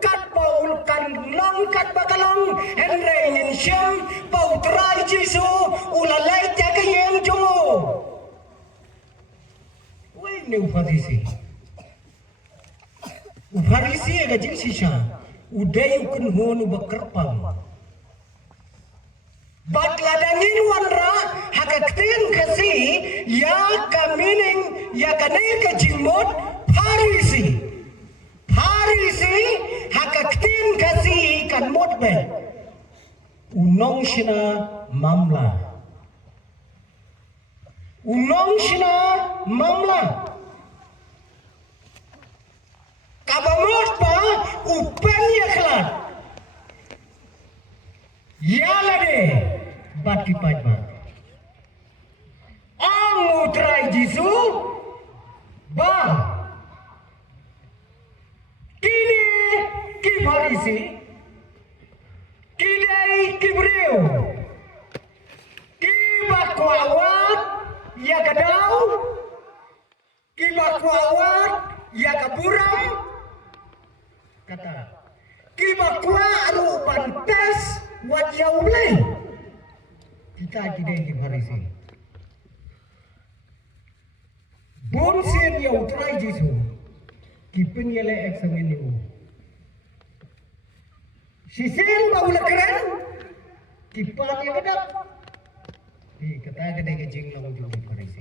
kat bau kan long kat bakalong henry nin syam bau trai jisu ulalai jaga yang jongo wei ne ufarisi aga jinsisha udai ukun honu bakerpang batladangin wanra hakaktin kasi ya kamining ya kanay ka jingmot Parisi hakaktin kasi kan motbe unong shina mamla kabamot pa upen yaklat yalade bati pajma ang mutray jisu ba kini ki Farisi kini ki beriu ki bakwawat ya kadau ki bakwawat ya kaburam kata ki bakwa aru pantes wat yaulai kita kini ki Farisi bonsen ya utrai jisu kipen yele eksangen ni sisen baula keren kipan ya kedap di kata kena kejing lawan jumpa Farisi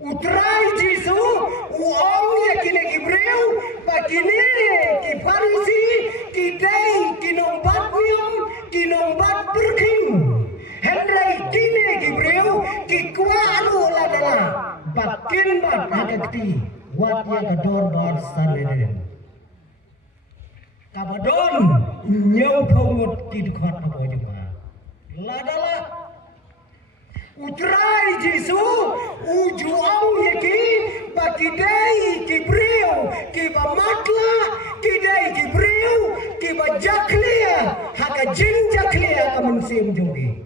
utrai jisu uang ya kini Ibreu pakini ki Farisi kidai kinombat nium kinombat berking henry kini Ibreu kikwa anu ladala bakin bat hakakti wat ya kador bar saneren kabadon nyau pungut kidukhat apa jumpa ladala utrai jisu ujuang yaki bakidai kibriu kibamatla kidai kibriu kibajaklia hakajin jaklia kamunsim jogi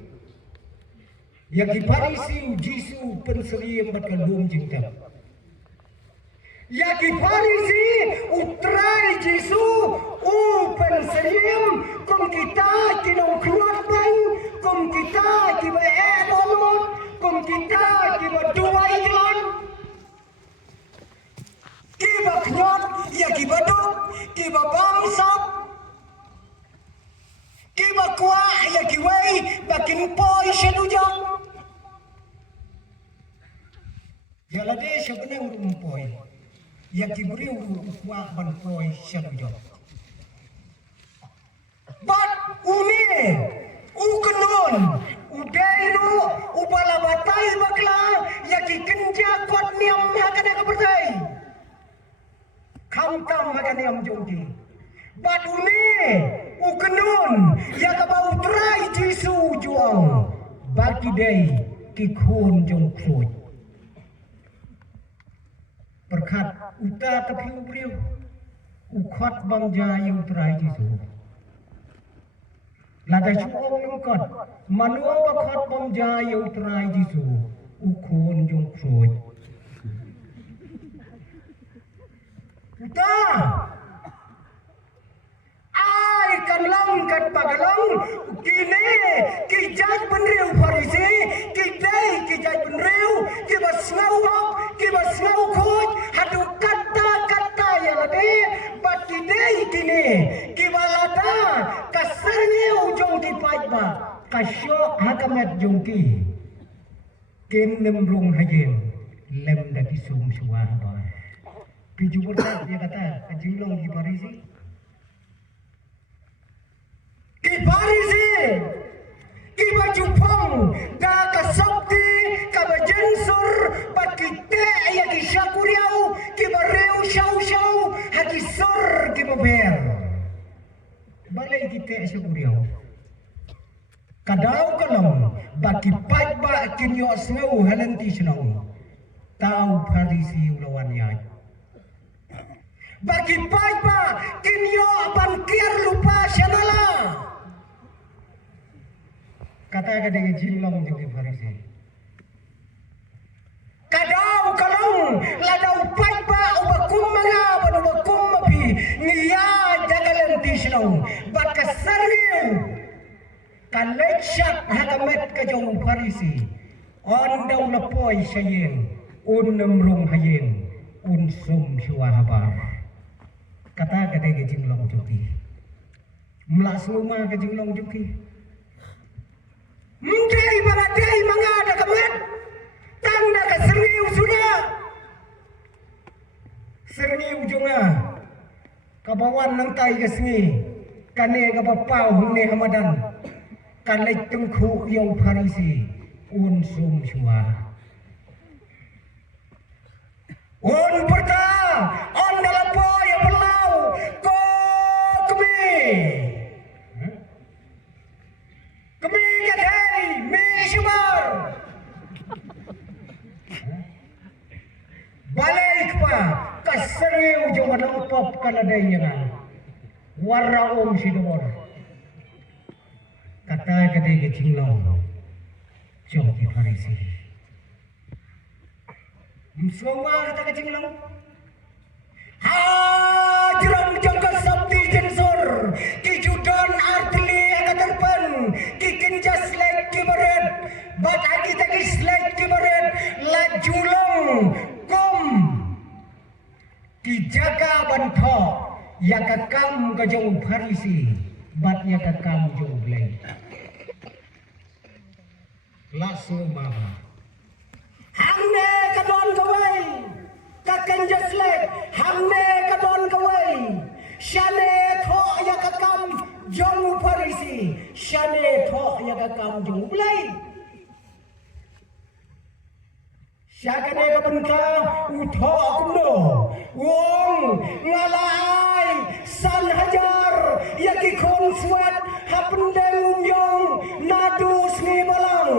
yaki Farisi jisu penseriam batkalum jingkap yaki Farisi utrai jisu penseriam kum kita kinong keluar bang kum kita kiba edolmot kum kita kiba dua iklan kiba knyot ya kiba duk kiba bangsap kiba kwa ya kiwei bakin poi shedujang jalade sebenang rumpoi ya kibriu kwa ban poi shedujang bat uni ukenon udairu ubalabatai bakla yaki kenja kot niam hakane kepertai kam hakane am jongki bat uni ukenon yakabau trai jisu juang bagi dei kikun jong kroj perkat uta tapi ubriu ukhat bangja yang trai jisu lada chuong lungkot manuwa bakhat bamja yau trai jisu ukon jong kroj uta ai kan long kat pagalong kini ki jaj penriu Farisi ki dai ki jaj penriu ki basnau hop ki basnau khoj hadu kata ya lade bat ki dai kini ki balada kasarnya ujung di pajma kasyo hakamat jongki ken nemrung hajen lem daki sum suah ba piju berkat dia kata kajilong ki Farisi ki baju pong da kasakti ka bajensur bakite ya ki syakuriau ki bareu syau haki sur ki baber balai kita syakuriau kadau kalong baki pajba kinyo snau halanti snau tau Farisi ulawan yai bagi pajba kinyo bankir lupa syanala kata dengan jilong juga Farisi kadau kalong ladau pajba ubakum mga banubakum mapi niya jagal sinong bat kasargiu kalet syak hakamet kajong Parisi on daw lapoy sayen un nemrung hayen un sum syuahabar kata kadai ke jinglong juki melas rumah ke jinglong juki mungkai baradai mangada kamet tanda keserniu sudah serniu junga kabawan nang tai kesni kane kabapau hune hamadan kalai tengku yang Parisi un sum syuah on perta on dalam poy belau ko kemi kadai mi syubar balik pa kaseriu jawan opop kaladai nga warra sidor kata kadai ke jinglong jongki Parisi semua kata ke jinglong hajram jangka sabti jensor ki judan artli akatarpan ki kinjas lek ki baret bat aki takis lek ki baret lajulong kom ki jaga banto yakakam ka jong Parisi bat yakakam jong blay langsung mama hamne kadon kawai kakanjas lek hamne kadon kawai shane tho yakakam jong Parisi shane tho yakakam jong blay syakane kabenta utho akuno wong ngalai san hajar yaki kon swat hapendeng umyong nadus ni balang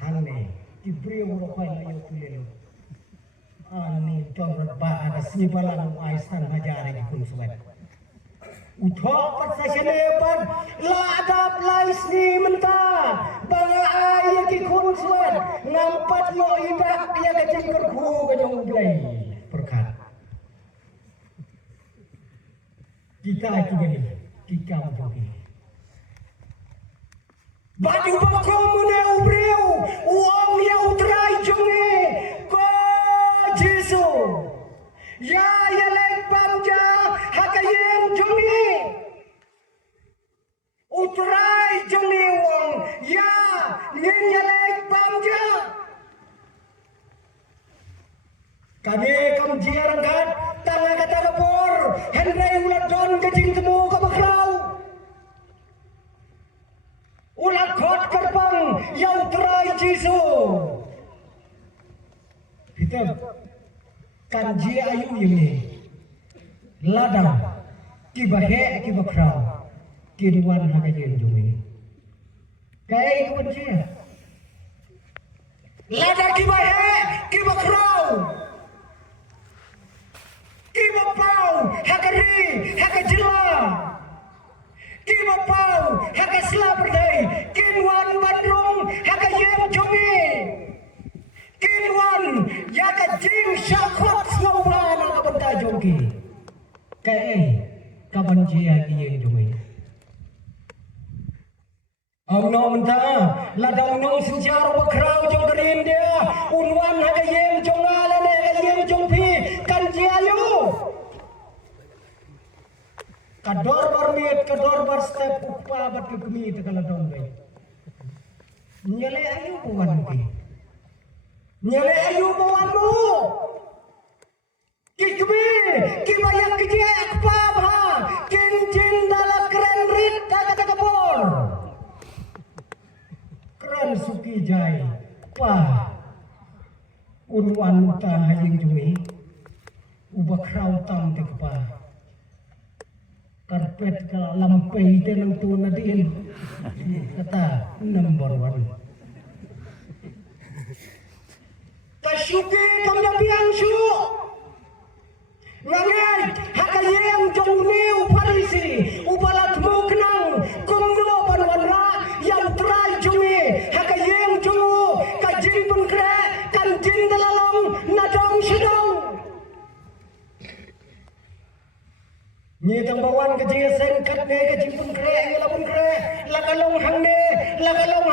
hanne ibriyo rokai na yokulelo ani tomrat ba ada sni balang ai san hajar yaki kon swat utho patsashane pan la adap lais ni menta bangai yaki kon swat ngampat lo indah ya kecil kerku kanyong blay perkat kita gini kita mungkin baju bakom mune ubreu uang ya utrai jonge ko Jesu ya lek pamja hakayem jonge utrai jonge uang ya nyen lek pamja kami kamjiaran kat tanga kata kapor Henry uladon kecing temu kabakrau ulat kot kerbang yang terai Jesu kita kanji ayu ini ladang kibahe kibakrau kiruan hakayen jumi kai kunci ladang kibahe kibakrau kibapau hakari hakajila kibapau hakasla berdai kinwan bandung hakayem jumi kinwan yakajing syakot snowman kabanta jongki kai kabanjia kiyeng jumi amno menta ladang nong sejarah bakrau jongkerin dia unwan hakayem jongale ne hakayem jongpi kanjiayu kador barmiet kador bar step uppa bat kemi tekala donggai nyale ayu buwan ki nyale ayu buwan lu kikmi kibayak kijek pa bha kinjin dala keren rit kata kapor keren suki jai pa unwan ta haying jumi ubakrau tam tekpa karpet kalau lampai tenang tu nadin kata number 1 kasyuki kamda piang syu ngangai hakayem jong niu Parisi ubalat mo kenang kumno panwanra yang terai jungi hakayem jongo kajing pengkre kanjing dalalong nadong sidong ni tang kawan ke jia sen kat ne ke jipun kre la pun kre la kalong hang ne la kalong